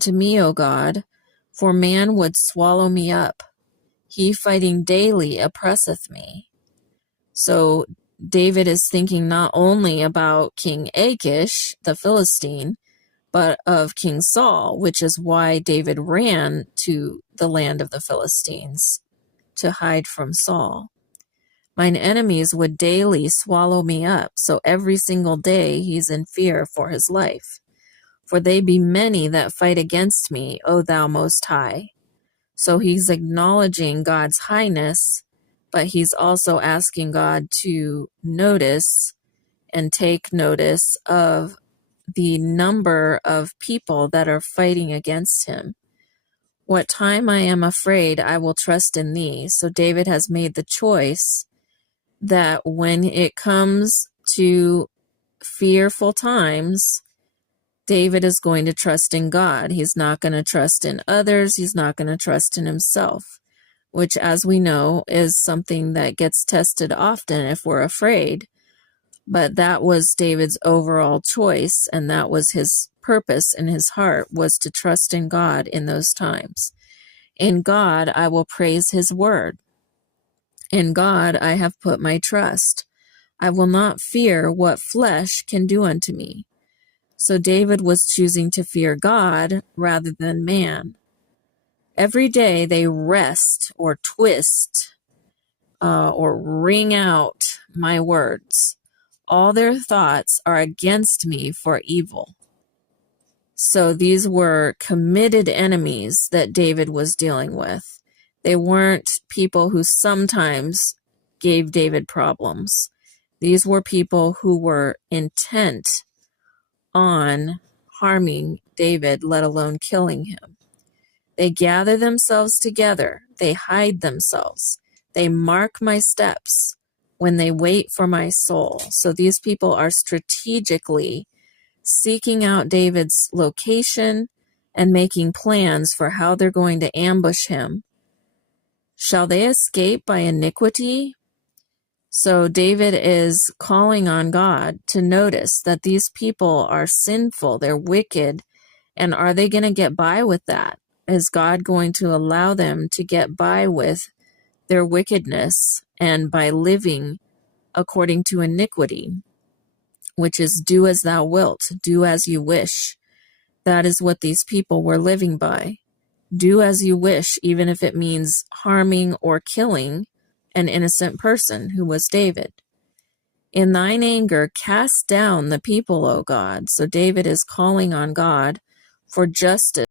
to me, O God, for man would swallow me up. He fighting daily oppresseth me. So David is thinking not only about King Achish, the Philistine, but of King Saul, which is why David ran to the land of the Philistines to hide from Saul. Mine enemies would daily swallow me up, so every single day he's in fear for his life. For they be many that fight against me, O thou Most High. So he's acknowledging God's highness, but he's also asking God to notice and take notice of the number of people that are fighting against him. What time I am afraid, I will trust in thee. So David has made the choice that when it comes to fearful times, David is going to trust in God. He's not going to trust in others. He's not going to trust in himself, which, as we know, is something that gets tested often if we're afraid. But that was David's overall choice, and that was his purpose in his heart, was to trust in God in those times. In God, I will praise his word. In God, I have put my trust. I will not fear what flesh can do unto me. So David was choosing to fear God rather than man. Every day they wrest or twist or wring out my words. All their thoughts are against me for evil. So these were committed enemies that David was dealing with. They weren't people who sometimes gave David problems. These were people who were intent on harming David, let alone killing him. They gather themselves together. They hide themselves. They mark my steps when they wait for my soul. So these people are strategically seeking out David's location and making plans for how they're going to ambush him. Shall they escape by iniquity? So David is calling on God to notice that these people are sinful, they're wicked, and are they going to get by with that? Is God going to allow them to get by with their wickedness and by living according to iniquity, which is do as thou wilt, do as you wish? That is what these people were living by. Do as you wish, even if it means harming or killing an innocent person, who was David. In thine anger, cast down the people, O God. So David is calling on God for justice